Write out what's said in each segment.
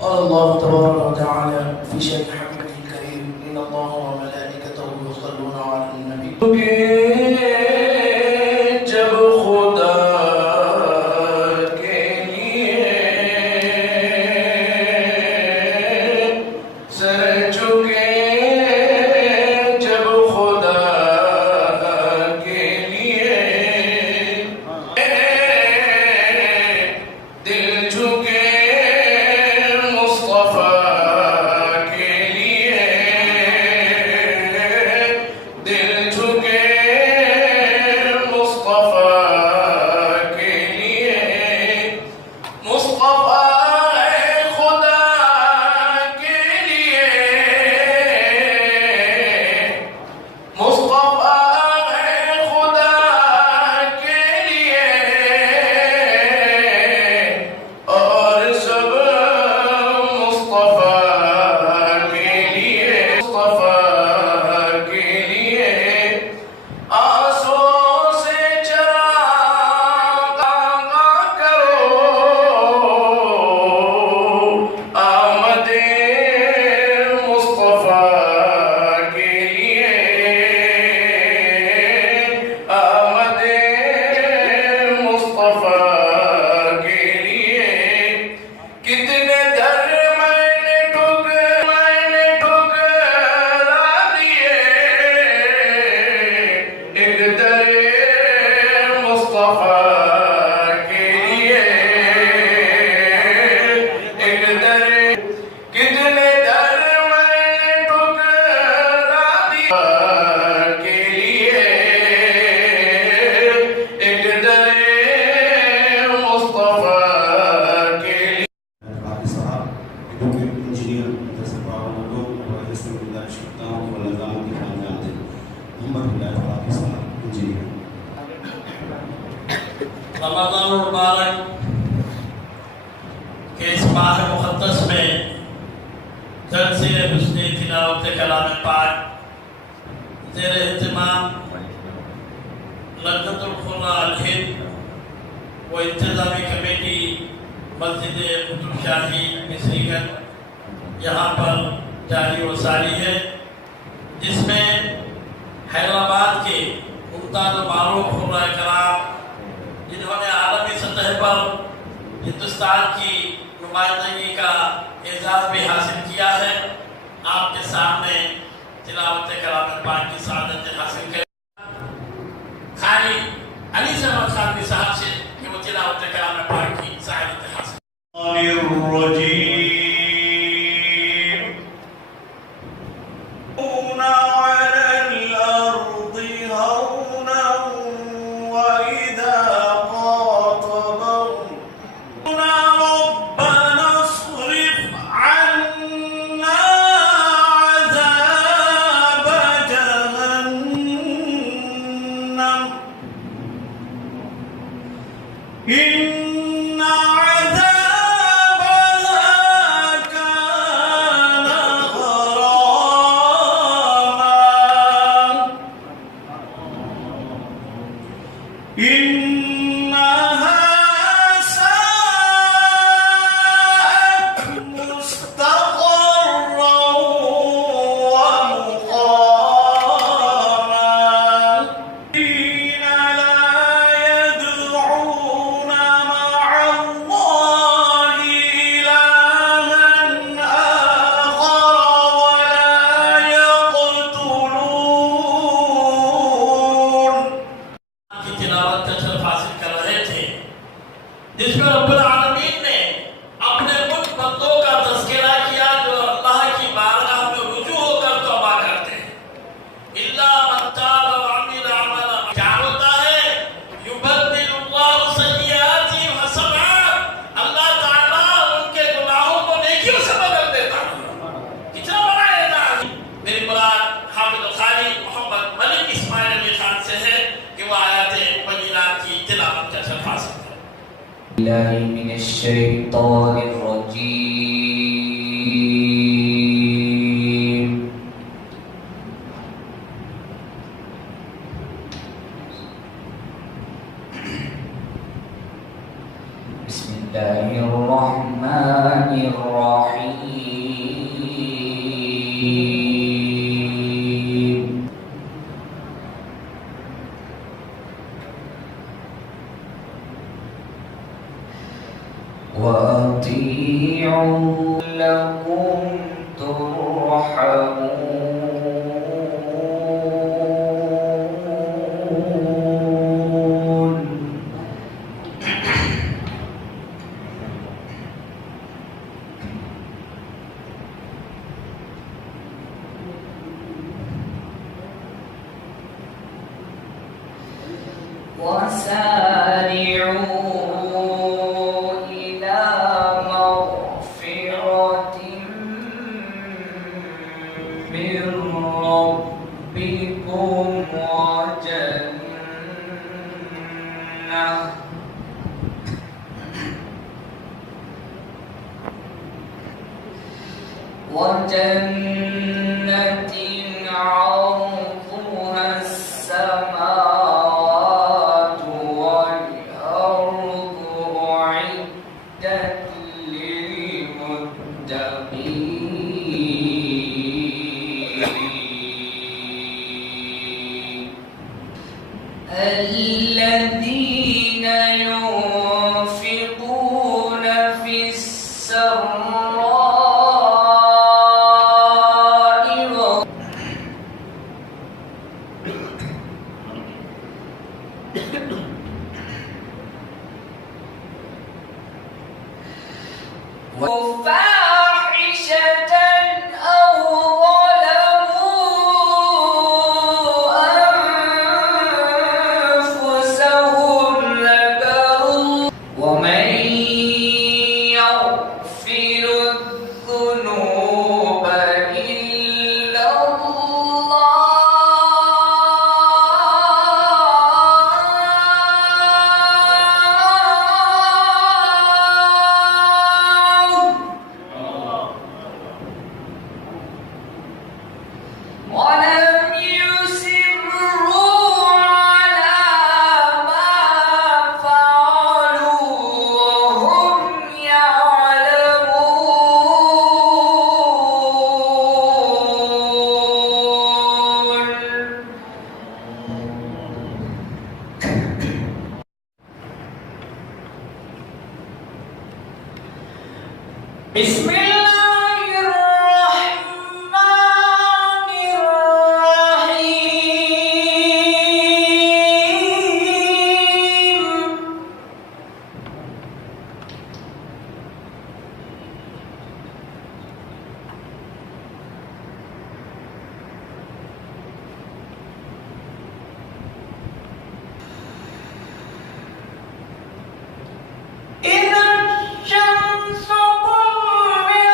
قال الله تبارك وتعالى في شأن حبيبه الكريم إن الله وملائكته يصلون على النبي جب خدا کے لیے سر چکے جب خدا کے لیے دل جھکے رمضان المبارک کے اس ماہ مقدس میں جلسے حسن تلاوت کلام پاک زیر اہتمام لجنت الخلا الہند و انتظامی کمیٹی مسجد قطب شاہی مصری گنج یہاں پر جاری و ساری ہے، جس میں حیدرآباد کے ممتاز و معروف خلا کرام جنہوں نے عالمی سطح پر ہندوستان کی نمائندگی کا اعزاز بھی حاصل کیا ہے، آپ کے سامنے تلاوت کلام پاک کی سعادت حاصل کریں۔ خالی علی صاحب خانوی صاحب سے کہ وہ تلاوت کلام پاک کی سعادت حاصل جهنم إن عذابها كان غراما إنها ساءت مستقرا ومقاما الذين لا يدعون مع الله إلها آخر ولا يقتلون की तिलावत का शर्फ हासिल कर रहे थे, जिसमें रब्बुल आलमीन ने अपने कुछ बंदों का तज़किरा किया जो अल्लाह की बारगाह में रुजू होकर तौबा करते हैं। इल्ला मन ताब व अमिल अमला, क्या होता है? युबद्दिलुल्लाहु सय्यिआतिहिम हसनात, अल्लाह ताला उनके गुनाहों को नेकियों से बदल देता है। कितना बड़ा एजाज़! मेरी मुराद हाफिज़ खाली मोहम्मद मलिक इस्माइल अली खान से है कि वो आयत बय्यिनात की तिलावत का शर्फ हासिल करें। بالله من الشيطان الرجيم بسم الله الرحمن الرحيم وأطيعوا لكم ترحمون وسارعوا إلى مغفرة من ربكم وجنة عرضها السماوات والأرض أعدت للمتقين الذين ينفقون في السراء فاحشة أو ظلموا أنفسهم ذكروا ومن يغفر الذنوب إلا ولم يصروا على ما فعلوا وهم يعلمون بسم الله الرحمن الرحيم إذا الشمس كورت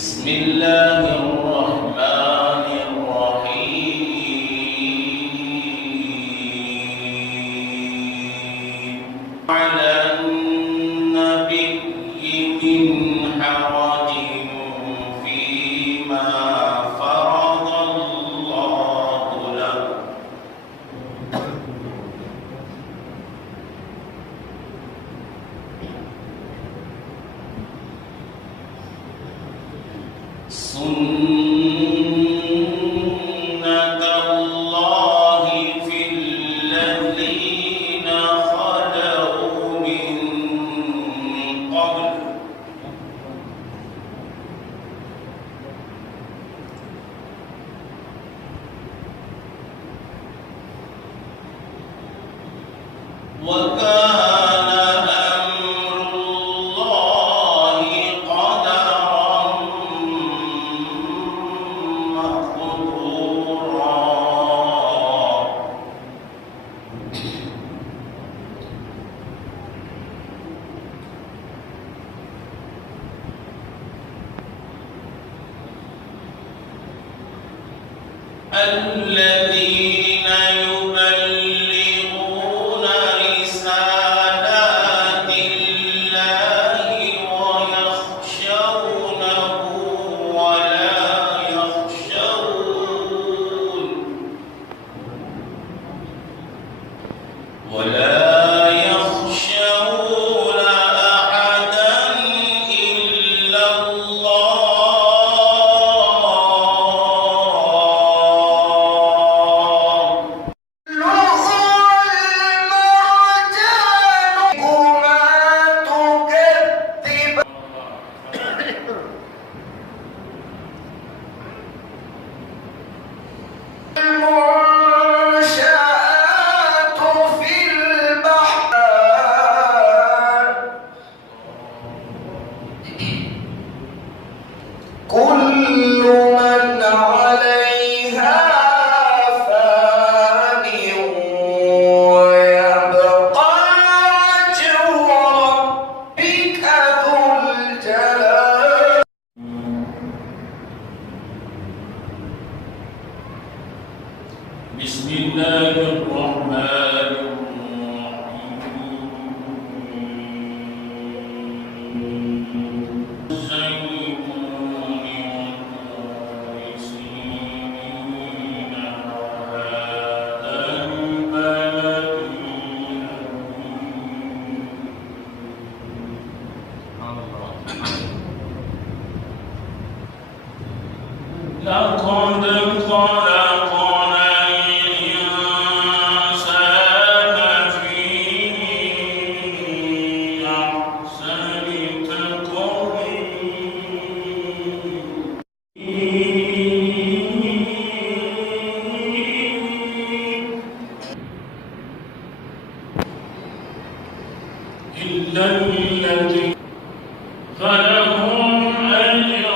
بسم الله الرحمن الرحيم على النبي من حرج فيما فرض الله له سنة الله في الذين خلوا من قبل وكان أمر الله قدرا مقدورا الذين يبلغون رسالات الله ويخشونه ولا يخشون أحدا إلا الله كل من عليها فان ويبقى وجه ربك ذو الجلال بسم الله الرحمن لقد خلقنا الإنسان في أحسن تقويم إلا الذي فلهم أجر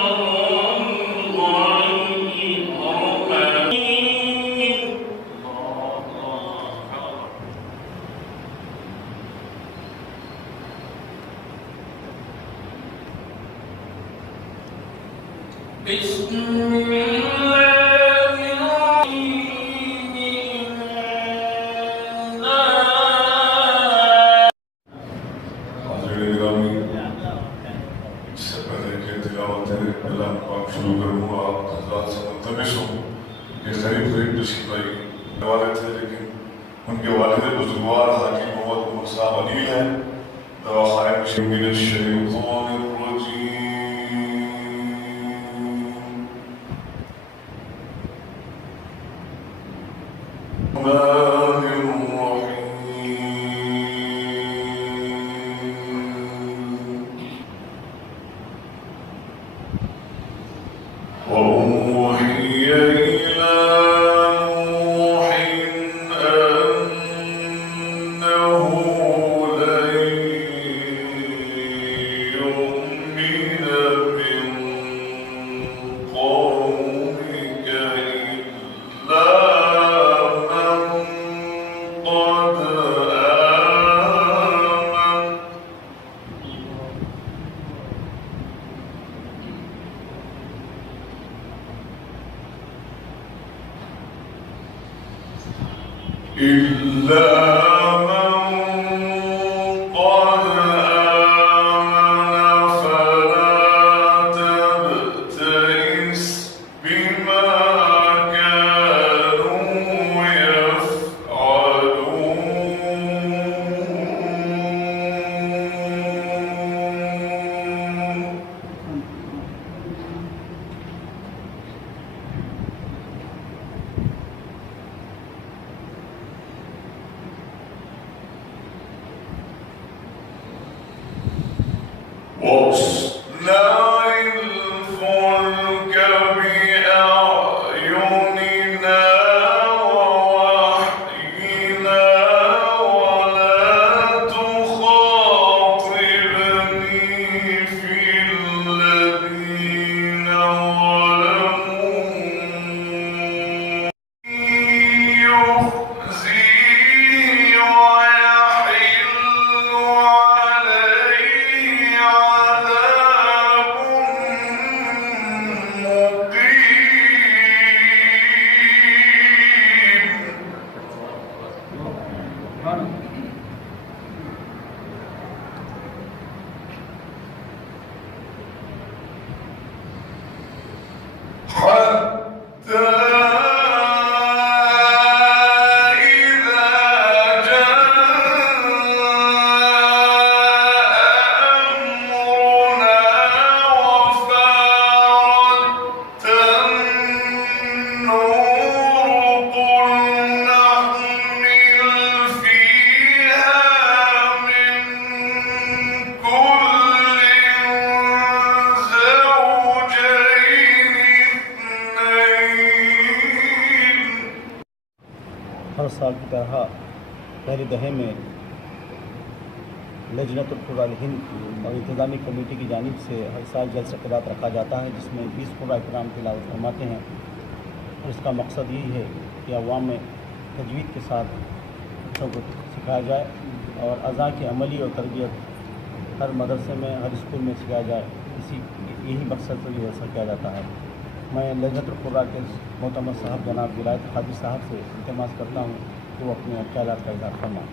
بسم الله الرحمن الرحيم इससे पहले कि तिलावत कलाम पाक शुरू करूँगा आप हज़रात से मुल्तमिस हूँ ये ग़रीब तशरीफ़ लाई वाले थे लेकिन उनके वालिद बुजुर्गवार हाकिम मोहम्मद मुसा अली हैं दवाख़ाने में शमील शैतान وأوحي إلى نوح أنه لن يؤمن من قومك إلا من قد آمن إلا من قد آمن فلا تبتئس بما كانوا يفعلون. واصنع الفلك بأعيننا ووحينا ولا تخاطبني في الذين ظلموا يخزيه ويحل عليه عذاب مقيم. حتى إذا جاء أمرنا وفارت النور قل نحمل فيها من كل زوجين اثنين. ہر سال کی طرح پہلی دہے میں لجنت القرآن ہند اور انتظامی کمیٹی کی جانب سے ہر سال جلسہ قرات رکھا جاتا ہے، جس میں 20 قرآن کرام تلاوت فرماتے ہیں. اور اس کا مقصد یہی ہے کہ عوام میں تجوید کے ساتھ بچوں کو سکھایا جائے اور اذان کی عملی اور تربیت ہر مدرسے میں، ہر اسکول میں سکھایا جائے. یہی مقصد سے یہ جلسہ کیا جاتا ہے. میں لجنت القرآن کے معتمر صاحب جناب ولایت حاجی صاحب سے التماس کرتا ہوں کہ وہ اپنے خیالات کا اظہار فرمائیں.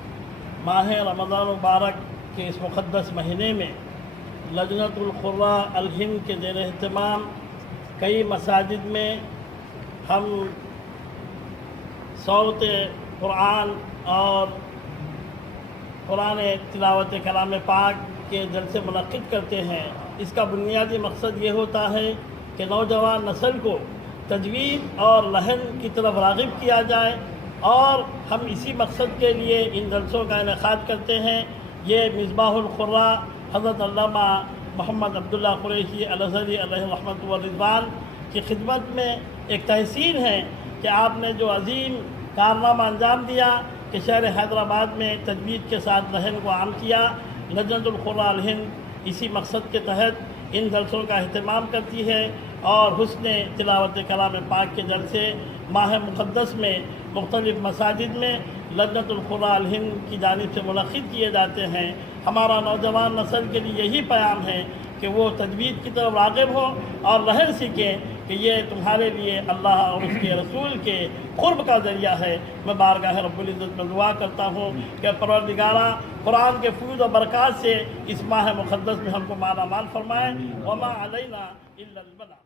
ماہ رمضان مبارک کے اس مقدس مہینے میں لجنت القراء الہند کے زیر اہتمام کئی مساجد میں ہم صوت قرآن اور قرآن تلاوت کلام پاک کے جلسے منعقد کرتے ہیں. اس کا بنیادی مقصد یہ ہوتا ہے کہ نوجوان نسل کو تجوید اور لحن کی طرف راغب کیا جائے، اور ہم اسی مقصد کے لیے ان جلسوں کا انعقاد کرتے ہیں. یہ مصباح القراء حضرت علامہ محمد عبداللہ قریشی الازہری علیہ رحمۃ والرضوان کی خدمت میں ایک تحسین ہے کہ آپ نے جو عظیم کارنامہ انجام دیا کہ شہر حیدرآباد میں تجوید کے ساتھ لحن کو عام کیا. لجنت القراء الہند اسی مقصد کے تحت ان جلسوں کا اہتمام کرتی ہے، اور حسن تلاوت کلام پاک کے جلسے ماہ مقدس میں مختلف مساجد میں لجنت القراء الہند کی جانب سے منعقد کیے جاتے ہیں. ہمارا نوجوان نسل کے لیے یہی پیام ہے کہ وہ تجوید کی طرف راغب ہو اور لحن سیکھیں کہ یہ تمہارے لیے اللہ اور اس کے رسول کے قرب کا ذریعہ ہے. میں بارگاہ رب العزت میں دعا کرتا ہوں کہ پروردگارہ قرآن کے فیوز و برکات سے اس ماہ مقدس میں ہم کو مالا مال فرمائے. وما علینا الا البلاغ.